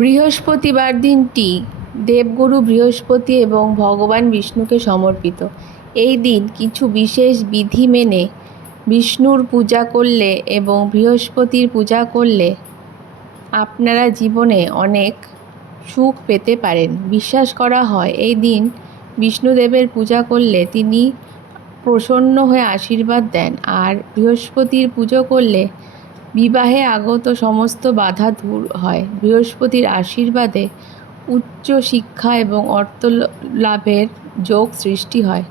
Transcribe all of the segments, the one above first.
বৃহস্পতিবার দিনটি দেবগুরু বৃহস্পতি এবং ভগবান বিষ্ণুকে সমর্পিত। এই দিন কিছু বিশেষ বিধি মেনে বিষ্ণুর পূজা করলে এবং বৃহস্পতির পূজা করলে আপনারা জীবনে অনেক সুখ পেতে পারেন। বিশ্বাস করা হয় এই দিন বিষ্ণুদেবের পূজা করলে তিনি প্রসন্ন হয়ে আশীর্বাদ দেন, আর বৃহস্পতির পুজো করলে বিবাহে আগত সমস্ত বাধা দূর হয়। বৃহস্পতির আশীর্বাদে উচ্চ শিক্ষা এবং অর্থ লাভের যোগ সৃষ্টি হয়।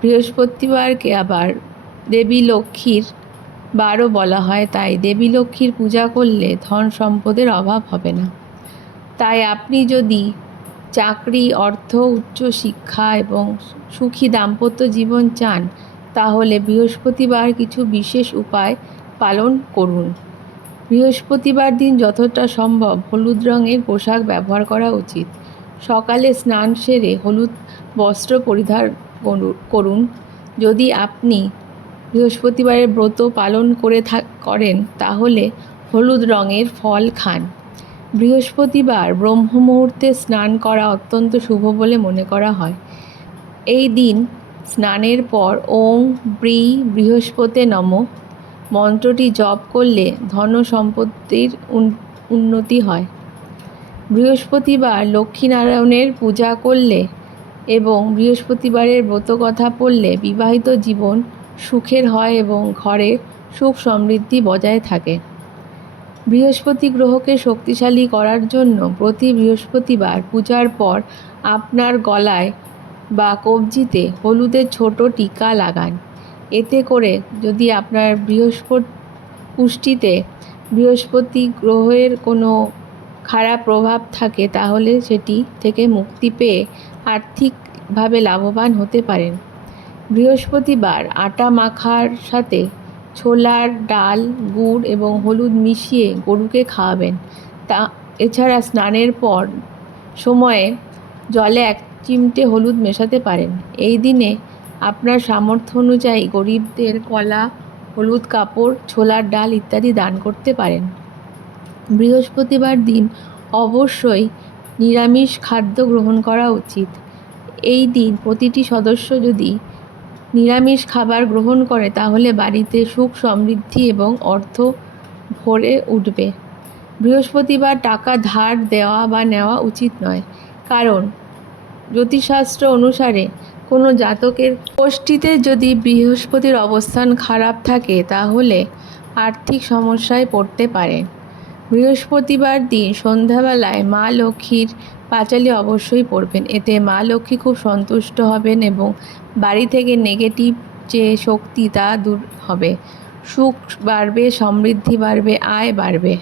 বৃহস্পতিবারকে আবার দেবী লক্ষ্মীর বারও বলা হয়, তাই দেবী লক্ষ্মীর পূজা করলে ধন সম্পদের অভাব হবে না। তাই আপনি যদি চাকরি, অর্থ, উচ্চ শিক্ষা এবং সুখী দাম্পত্য জীবন চান, তাহলে বৃহস্পতিবার কিছু বিশেষ উপায় পালন করুন। বৃহস্পতিবার দিন যতটা সম্ভব হলুদ রঙের পোশাক ব্যবহার করা উচিত। সকালে স্নান সেরে হলুদ বস্ত্র পরিধান করুন। যদি আপনি বৃহস্পতিবারের ব্রত পালন করেন তাহলে হলুদ রঙের ফল খান। বৃহস্পতিবার ব্রহ্ম মুহূর্তে স্নান করা অত্যন্ত শুভ বলে মনে করা হয়। এই দিন স্নানের পর ওং বৃহস্পতে নমঃ মন্ত্রটি জপ করলে ধন সম্পত্তির উন্নতি হয়। বৃহস্পতিবার লক্ষ্মীনারায়ণের পূজা করলে এবং বৃহস্পতিবারের ব্রতকথা পড়লে বিবাহিত জীবন সুখের হয় এবং ঘরে সুখ সমৃদ্ধি বজায় থাকে। বৃহস্পতি গ্রহকে শক্তিশালী করার জন্য প্রতি বৃহস্পতিবার পূজার পর আপনার গলায় বা কবজিতে হলুদের ছোট টিকা লাগান। এতে করে যদি আপনার পুষ্টিতে বৃহস্পতি গ্রহের কোনো খারাপ প্রভাব থাকে তাহলে সেটি থেকে মুক্তি পেয়ে আর্থিকভাবে লাভবান হতে পারেন। বৃহস্পতিবার আটা মাখার সাথে ছোলার ডাল, গুড় এবং হলুদ মিশিয়ে গরুকে খাওয়াবেন। এছাড়া স্নানের পর সময়ে জলে 1 চিমটে হলুদ মেশাতে পারেন। এই দিনে আপনার সামর্থ্য অনুযায়ী গরিবদের কলা, হলুদ কাপড়, ছোলার ডাল ইত্যাদি দান করতে পারেন। বৃহস্পতিবার দিন অবশ্যই নিরামিষ খাদ্য গ্রহণ করা উচিত। এই দিন প্রতিটি সদস্য যদি নিরামিষ খাবার গ্রহণ করে তাহলে বাড়িতে সুখ সমৃদ্ধি এবং অর্থ ভরে উঠবে। বৃহস্পতিবার টাকা ধার দেওয়া বা নেওয়া উচিত নয়, কারণ জ্যোতিষশাস্ত্র অনুসারে কোনো জাতকের কোষ্ঠীতে যদি বৃহস্পতির অবস্থান খারাপ থাকে তাহলে আর্থিক সমস্যায় পড়তে পারেন। বৃহস্পতিবার দিন সন্ধ্যাবেলায় মা লক্ষ্মীর পাঁচালি অবশ্যই পড়বেন। এতে মা লক্ষ্মী খুব সন্তুষ্ট হবেন এবং বাড়ি থেকে নেগেটিভ যে শক্তি তা দূর হবে। সুখ বাড়বে, সমৃদ্ধি বাড়বে, আয় বাড়বে।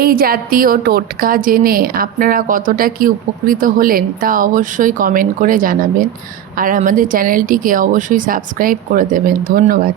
এই জাতীয় টোটকা জেনে আপনারা কতটা কি উপকৃত হলেন তা অবশ্যই কমেন্ট করে জানাবেন, আর আমাদের চ্যানেলটিকে অবশ্যই সাবস্ক্রাইব করে দেবেন। ধন্যবাদ।